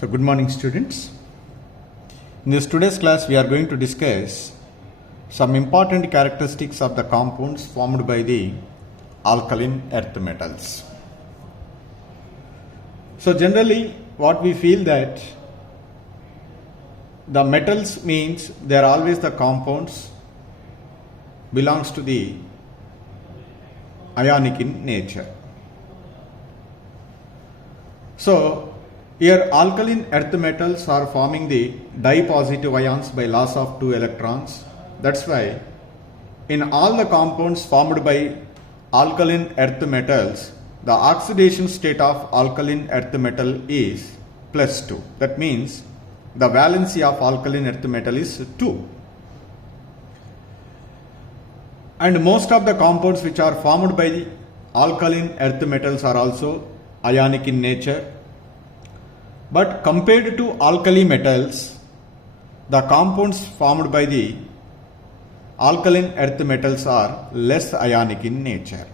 So good morning students. In this today's class we are going to discuss some important characteristics of the compounds formed by the alkaline earth metals. So generally what we feel that the metals means they are always the compounds belongs to the ionic in nature. So here alkaline earth metals are forming the di-positive ions by loss of 2 electrons. That's why in all the compounds formed by alkaline earth metals, the oxidation state of alkaline earth metal is +2. That means the valency of alkaline earth metal is 2. And most of the compounds which are formed by the alkaline earth metals are also ionic in nature. But compared to alkali metals, the compounds formed by the alkaline earth metals are less ionic in nature.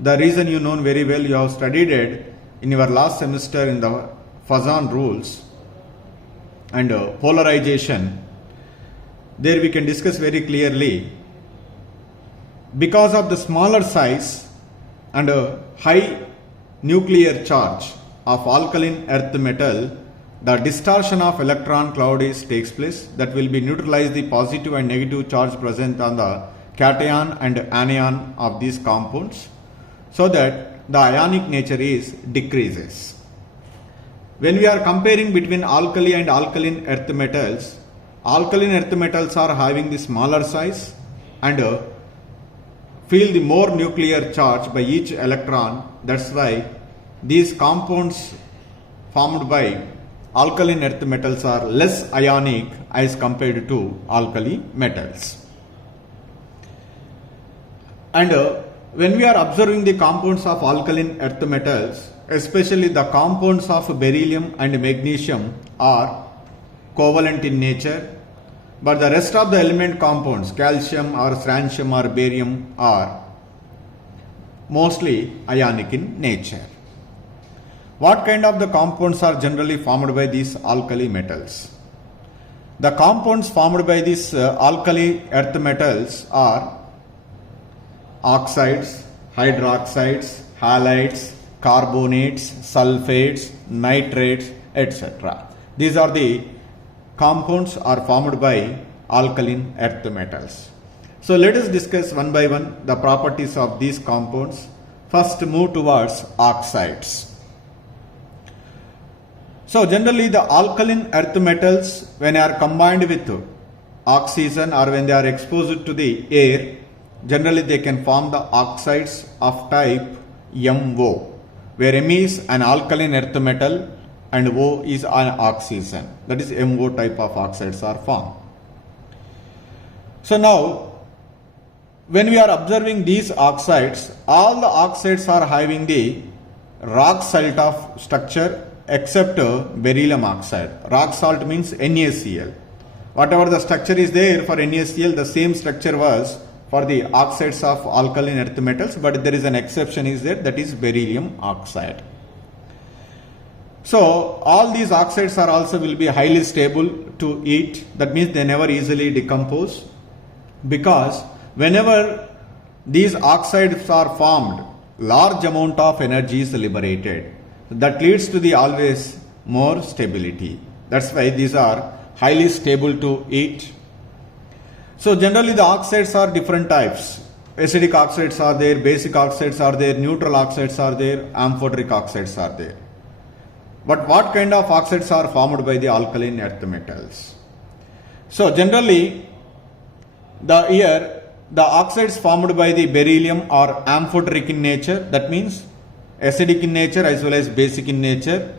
The reason you know very well, you have studied it in your last semester in the Fazan rules and polarization. There we can discuss very clearly. Because of the smaller size and high nuclear charge of alkaline earth metal, the distortion of electron cloud takes place that will be neutralize the positive and negative charge present on the cation and anion of these compounds, so that the ionic nature is decreases. When we are comparing between alkali and alkaline earth metals are having the smaller size and feel the more nuclear charge by each electron. That's why these compounds formed by alkaline earth metals are less ionic as compared to alkali metals. And when we are observing the compounds of alkaline earth metals, especially the compounds of beryllium and magnesium are covalent in nature, but the rest of the element compounds, calcium or strontium or barium, are mostly ionic in nature. What kind of the compounds are generally formed by these alkali metals? The compounds formed by these alkali earth metals are oxides, hydroxides, halides, carbonates, sulfates, nitrates, etc. These are the compounds are formed by alkaline earth metals. So let us discuss one by one the properties of these compounds. First move towards oxides. So generally the alkaline earth metals, when they are combined with oxygen or when they are exposed to the air, generally they can form the oxides of type MO, where M is an alkaline earth metal and O is an oxygen. That is MO type of oxides are formed. So now when we are observing these oxides, all the oxides are having the rock salt of structure except beryllium oxide. Rock salt means NaCl. Whatever the structure is there for NaCl, the same structure was for the oxides of alkaline earth metals, but there is an exception is there, that is beryllium oxide. So all these oxides are also will be highly stable to eat. That means they never easily decompose, because whenever these oxides are formed, large amount of energy is liberated. That leads to the always more stability. That's why these are highly stable to eat. So generally the oxides are different types. Acidic oxides are there, basic oxides are there, neutral oxides are there, amphoteric oxides are there. But what kind of oxides are formed by the alkaline earth metals? So generally the oxides formed by the beryllium are amphoteric in nature. That means acidic in nature as well as basic in nature,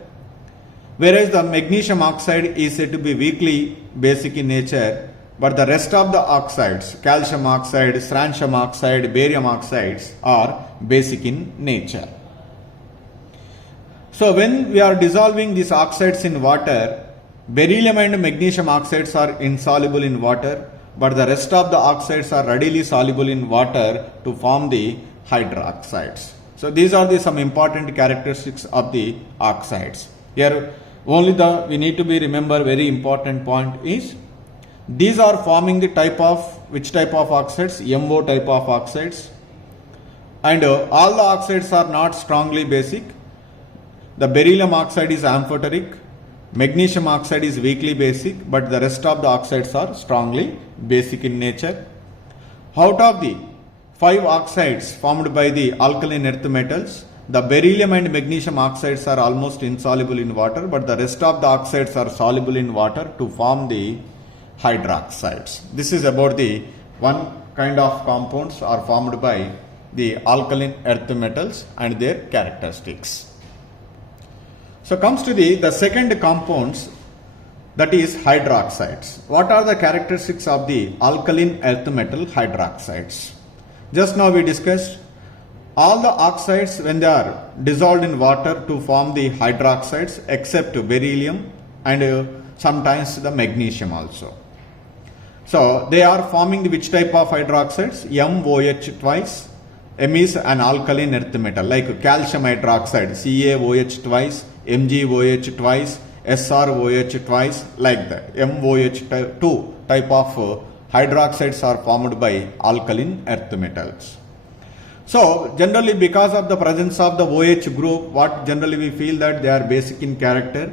whereas the magnesium oxide is said to be weakly basic in nature, but the rest of the oxides, calcium oxide, strontium oxide, barium oxides, are basic in nature. So when we are dissolving these oxides in water, beryllium and magnesium oxides are insoluble in water, but the rest of the oxides are readily soluble in water to form the hydroxides. So these are some important characteristics of the oxides. Here Only we need to be remember very important point is these are forming the type of which type of oxides, MO type of oxides, and all the oxides are not strongly basic. The beryllium oxide is amphoteric, magnesium oxide is weakly basic, but the rest of the oxides are strongly basic in nature. Out of the 5 oxides formed by the alkaline earth metals, the beryllium and magnesium oxides are almost insoluble in water, but the rest of the oxides are soluble in water to form the hydroxides. This is about the one kind of compounds are formed by the alkaline earth metals and their characteristics. So comes to the second compounds, that is hydroxides. What are the characteristics of the alkaline earth metal hydroxides? Just now we discussed all the oxides when they are dissolved in water to form the hydroxides except beryllium and sometimes the magnesium also. So they are forming which type of hydroxides? MOH twice. M is an alkaline earth metal like calcium hydroxide, CaOH twice, MgOH twice, SrOH twice, like that. MOH2 type of hydroxides are formed by alkaline earth metals. So generally because of the presence of the OH group, what generally we feel that they are basic in character,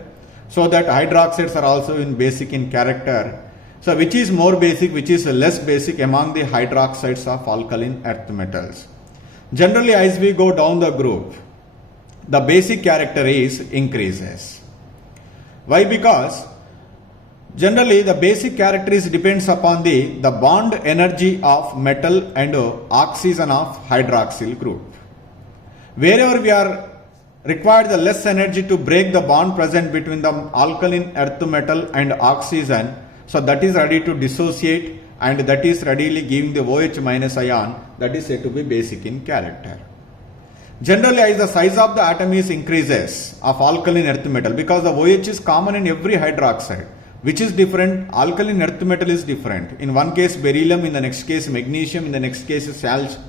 so that hydroxides are also in basic in character. So which is more basic, which is less basic among the hydroxides of alkaline earth metals? Generally as we go down the group, the basic character is increases. Why? Because generally the basic characteristics depends upon the bond energy of metal and oxygen of hydroxyl group. Wherever we are required the less energy to break the bond present between the alkaline earth metal and oxygen, so that is ready to dissociate and that is readily giving the OH minus ion, that is said to be basic in character. Generally as the size of the atom is increases of alkaline earth metal, because the OH is common in every hydroxide. Which is different? Alkaline earth metal is different. In one case beryllium, in the next case magnesium, in the next case is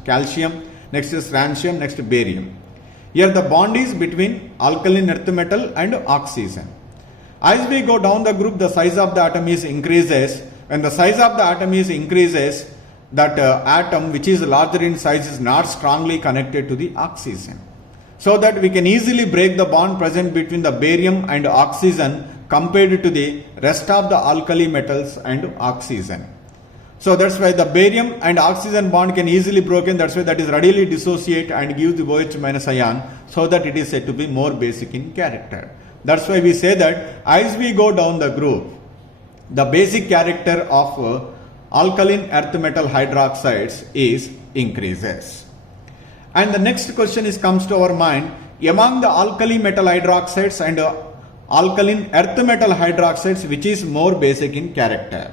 calcium, next is francium, next barium. Here the bond is between alkaline earth metal and oxygen. As we go down the group, the size of the atom is increases. When the size of the atom is increases, that atom which is larger in size is not strongly connected to the oxygen. So that we can easily break the bond present between the barium and oxygen compared to the rest of the alkali metals and oxygen. So that's why the barium and oxygen bond can easily broken, that's why that is readily dissociate and give the OH minus ion, so that it is said to be more basic in character. That's why we say that as we go down the group, the basic character of alkaline earth metal hydroxides is increases. And the next question comes to our mind, among the alkali metal hydroxides and alkaline earth metal hydroxides, which is more basic in character?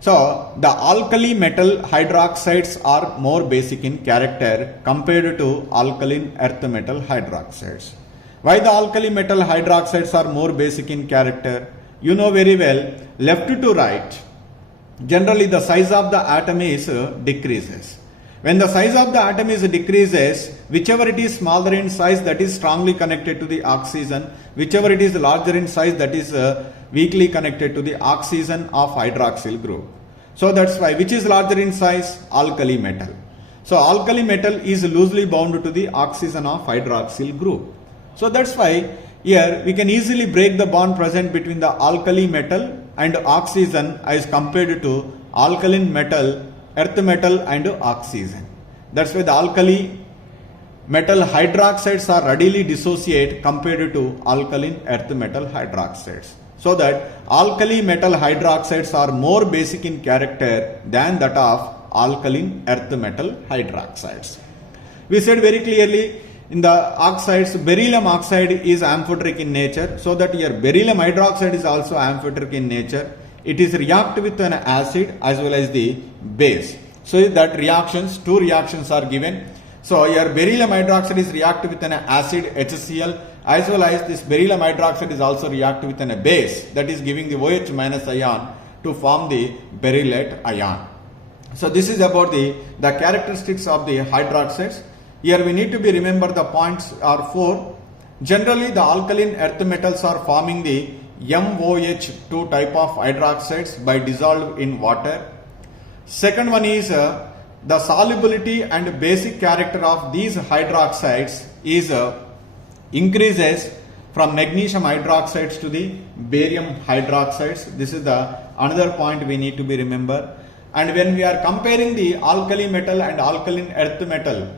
So the alkali metal hydroxides are more basic in character compared to alkaline earth metal hydroxides. Why the alkali metal hydroxides are more basic in character? You know very well, left to right, generally the size of the atom is decreases. When the size of the atom is decreases, whichever it is smaller in size, that is strongly connected to the oxygen, whichever it is larger in size, that is weakly connected to the oxygen of hydroxyl group. So that's why, which is larger in size? Alkali metal. So alkali metal is loosely bound to the oxygen of hydroxyl group. So that's why here we can easily break the bond present between the alkali metal and oxygen as compared to alkaline metal, earth metal and oxygen. That's why the alkali metal hydroxides are readily dissociate compared to alkaline earth metal hydroxides. So that alkali metal hydroxides are more basic in character than that of alkaline earth metal hydroxides. We said very clearly in the oxides, beryllium oxide is amphoteric in nature, so that here beryllium hydroxide is also amphoteric in nature. It is react with an acid as well as the base. So that reactions, two reactions are given. So here beryllium hydroxide is react with an acid HCl, as well as this beryllium hydroxide is also react with a base, that is giving the OH minus ion to form the berylate ion. So this is about the characteristics of the hydroxides. Here we need to be remember the points are 4. Generally, the alkaline earth metals are forming the MOH2 type of hydroxides by dissolved in water. Second one is the solubility and basic character of these hydroxides is increases from magnesium hydroxides to the barium hydroxides. This is the another point we need to be remember. And when we are comparing the alkali metal and alkaline earth metal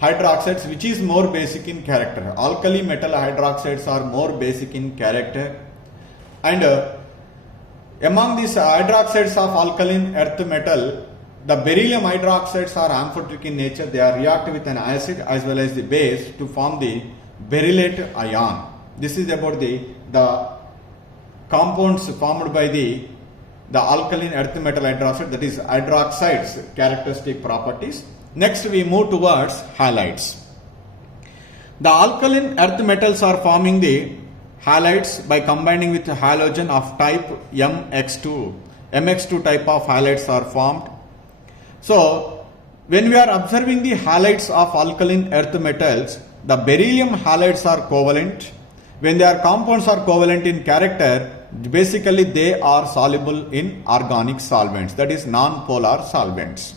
hydroxides, which is more basic in character, alkali metal hydroxides are more basic in character, and among these hydroxides of alkaline earth metal, the beryllium hydroxides are amphoteric in nature. They are react with an acid as well as the base to form the berylate ion. This is about the compounds formed by the alkaline earth metal hydroxide, that is hydroxides characteristic properties. Next we move towards halides. The alkaline earth metals are forming the halides by combining with halogen of type MX2. MX2 type of halides are formed. So when we are observing the halides of alkaline earth metals, the beryllium halides are covalent. When their compounds are covalent in character, basically they are soluble in organic solvents, that is non-polar solvents.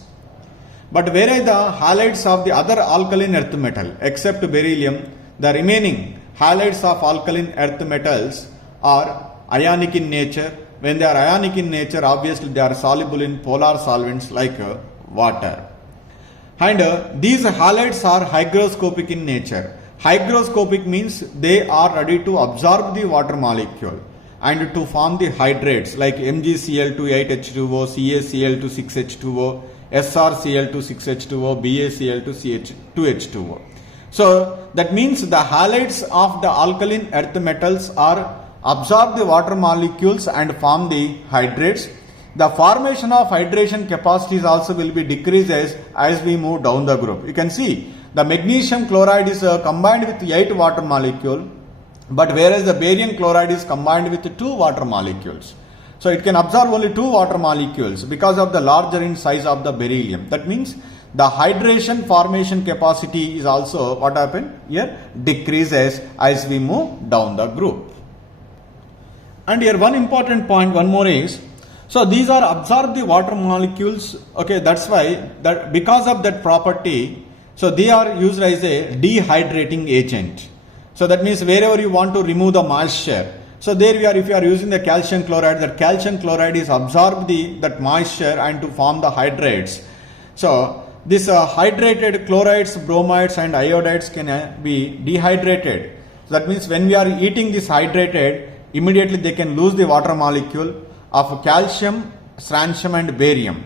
But whereas the halides of the other alkaline earth metal except beryllium, the remaining halides of alkaline earth metals are ionic in nature. When they are ionic in nature, obviously they are soluble in polar solvents like water. And these halides are hygroscopic in nature. Hygroscopic means they are ready to absorb the water molecule and to form the hydrates like MgCl2 8H2O, CaCl2 6H2O, SrCl2 6H2O, BaCl2 2H2O. So that means the halides of the alkaline earth metals are absorb the water molecules and form the hydrates. The formation of hydration capacities also will be decreases as we move down the group. You can see the magnesium chloride is combined with 8 water molecule, but whereas the barium chloride is combined with 2 water molecules. So it can absorb only 2 water molecules because of the larger in size of the beryllium. That means the hydration formation capacity is also what happened here decreases as we move down the group. And here one important point, one more is, so these are absorb the water molecules. Okay, that's why that because of that property, so they are used as a dehydrating agent. So that means wherever you want to remove the moisture, so there we are, if you are using the calcium chloride, that calcium chloride is absorb that moisture and to form the hydrates. So this hydrated chlorides, bromides and iodides can be dehydrated. So that means when we are eating this hydrated, immediately they can lose the water molecule of calcium, strontium and barium,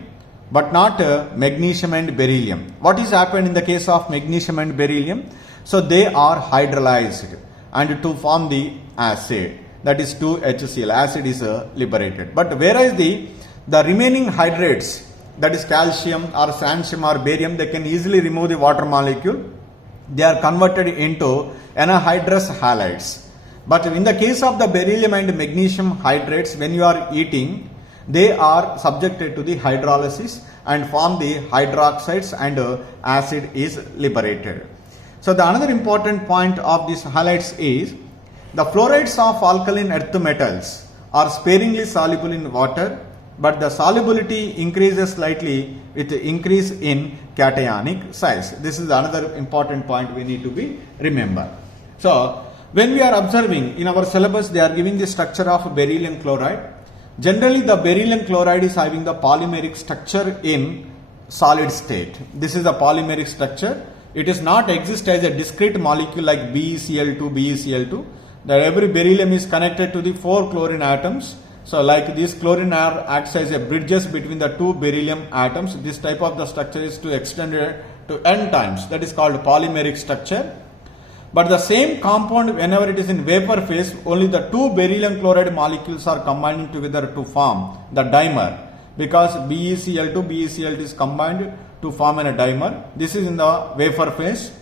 but not magnesium and beryllium. What is happened in the case of magnesium and beryllium? So they are hydrolyzed and to form the acid, that is 2HCl, acid is liberated. But whereas the remaining hydrates, that is calcium or strontium or barium, they can easily remove the water molecule. They are converted into anhydrous halides. But in the case of the beryllium and magnesium hydrates, when you are eating, they are subjected to the hydrolysis and form the hydroxides and acid is liberated. So the another important point of these halides is the fluorides of alkaline earth metals are sparingly soluble in water, but the solubility increases slightly with the increase in cationic size. This is another important point we need to be remember. So when we are observing in our syllabus, they are giving the structure of beryllium chloride. Generally the beryllium chloride is having the polymeric structure in solid state. This is the polymeric structure. It is not exist as a discrete molecule like BeCl2. That every beryllium is connected to the 4 chlorine atoms. So like this chlorine acts as a bridges between the 2 beryllium atoms. This type of the structure is to extend to n times. That is called polymeric structure. But the same compound, whenever it is in vapor phase, only the 2 beryllium chloride molecules are combining together to form the dimer. Because BeCl2 is combined to form a dimer. This is in the vapor phase.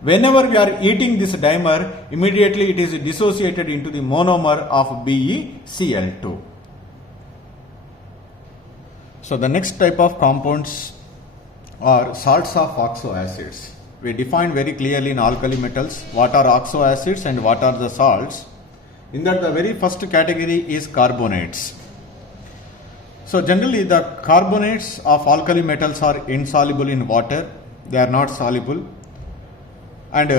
Whenever we are eating this dimer, immediately it is dissociated into the monomer of BeCl2. So the next type of compounds are salts of oxoacids. we defined very clearly in alkali metals what are oxo acids and what are the salts. In that, the very first category is carbonates. So generally the carbonates of alkali metals are insoluble in water, they are not soluble, and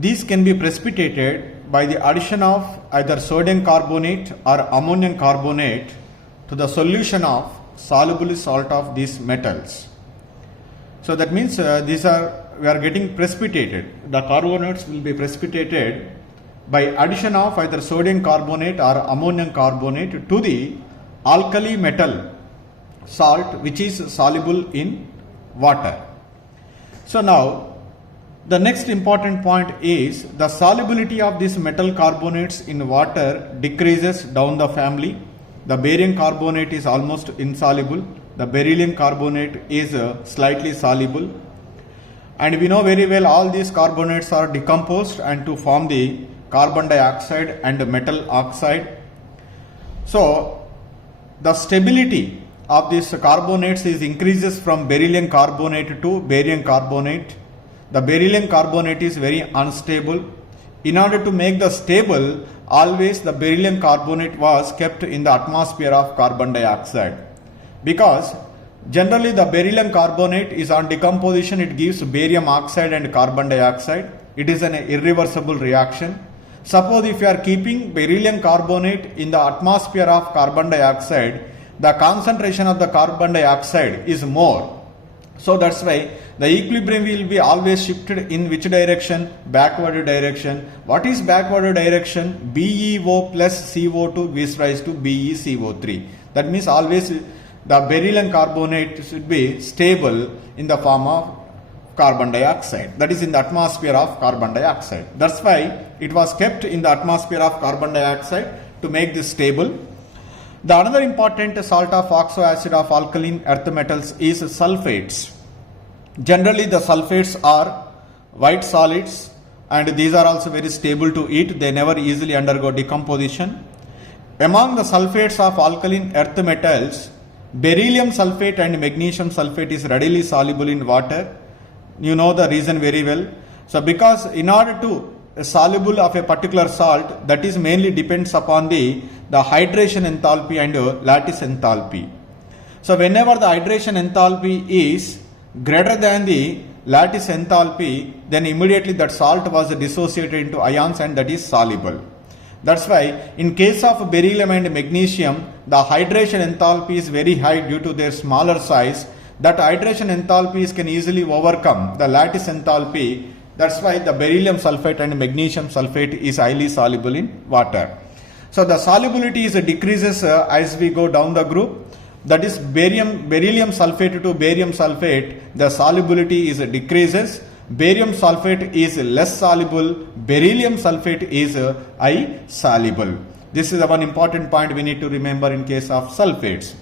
these can be precipitated by the addition of either sodium carbonate or ammonium carbonate to the solution of soluble salt of these metals. So that means we are getting precipitated. The carbonates will be precipitated by addition of either sodium carbonate or ammonium carbonate to the alkali metal salt which is soluble in water. So now the next important point is the solubility of these metal carbonates in water decreases down the family. The barium carbonate is almost insoluble. The beryllium carbonate is slightly soluble. And we know very well all these carbonates are decomposed and to form the carbon dioxide and metal oxide. So the stability of these carbonates is increases from beryllium carbonate to barium carbonate. The beryllium carbonate is very unstable. In order to make the stable, always the beryllium carbonate was kept in the atmosphere of carbon dioxide, because generally the beryllium carbonate is on decomposition, it gives barium oxide and carbon dioxide. It is an irreversible reaction. Suppose if you are keeping beryllium carbonate in the atmosphere of carbon dioxide, the concentration of the carbon dioxide is more. So that's why the equilibrium will be always shifted in which direction? Backward direction. What is backward direction? BeO plus CO2 gives rise to BeCO3. That means always the beryllium carbonate should be stable in the form of carbon dioxide. That is in the atmosphere of carbon dioxide. That's why it was kept in the atmosphere of carbon dioxide to make this stable. The another important salt of oxo acid of alkaline earth metals is sulfates. Generally the sulfates are white solids and these are also very stable to eat. They never easily undergo decomposition. Among the sulfates of alkaline earth metals, beryllium sulfate and magnesium sulfate is readily soluble in water. You know the reason very well. So because in order to soluble of a particular salt, that is mainly depends upon the hydration enthalpy and lattice enthalpy. So whenever the hydration enthalpy is greater than the lattice enthalpy, then immediately that salt was dissociated into ions and that is soluble. That's why in case of beryllium and magnesium, the hydration enthalpy is very high due to their smaller size. That hydration enthalpies can easily overcome the lattice enthalpy. That's why the beryllium sulfate and magnesium sulfate is highly soluble in water. So the solubility is decreases as we go down the group. That is beryllium sulfate to barium sulfate, the solubility is decreases. Barium sulfate is less soluble, beryllium sulfate is high soluble. This is the one important point we need to remember in case of sulfates.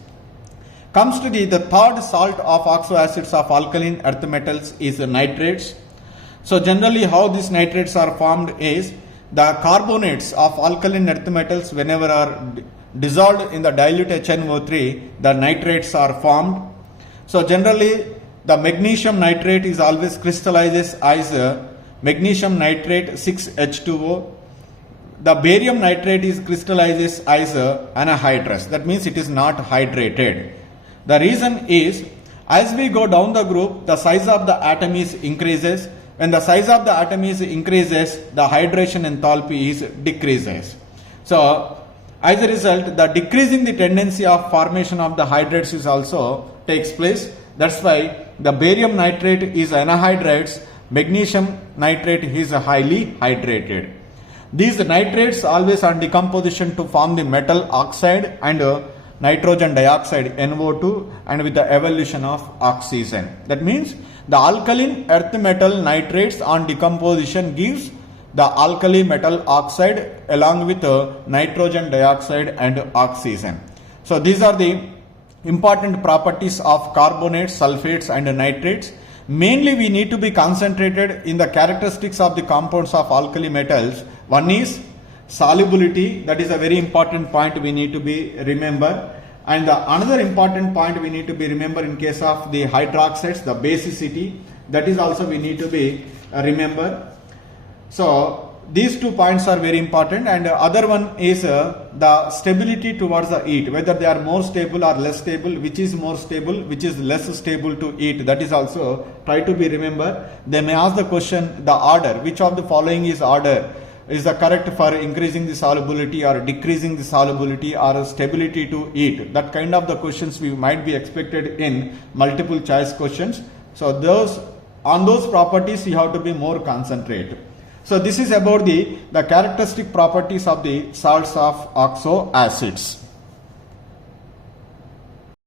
Comes to the third salt of oxo acids of alkaline earth metals is nitrates. So generally how these nitrates are formed is the carbonates of alkaline earth metals whenever are dissolved in the dilute HNO3, the nitrates are formed. So generally the magnesium nitrate is always crystallizes as magnesium nitrate 6H2O. The barium nitrate is crystallizes as anhydrous. That means it is not hydrated. The reason is as we go down the group, the size of the atom is increases. When the size of the atom is increases, the hydration enthalpy is decreases. So as a result, the decreasing the tendency of formation of the hydrates is also takes place. That's why the barium nitrate is anhydrous, magnesium nitrate is highly hydrated. These nitrates always on decomposition to form the metal oxide and nitrogen dioxide NO2 and with the evolution of oxygen. That means the alkaline earth metal nitrates on decomposition gives the alkali metal oxide along with nitrogen dioxide and oxygen. So these are the important properties of carbonates, sulfates and nitrates. Mainly we need to be concentrated in the characteristics of the compounds of alkali metals. One is solubility, that is a very important point we need to be remember. And the another important point we need to be remember in case of the hydroxides, the basicity, that is also we need to be remember. So these 2 points are very important, and other one is the stability towards the heat, whether they are more stable or less stable, which is more stable, which is less stable to heat. That is also try to be remember. They may ask the question, the order, which of the following is order is the correct for increasing the solubility or decreasing the solubility or stability to heat. That kind of the questions we might be expected in multiple choice questions. So on those properties you have to be more concentrate. So this is about the characteristic properties of the salts of oxo acids.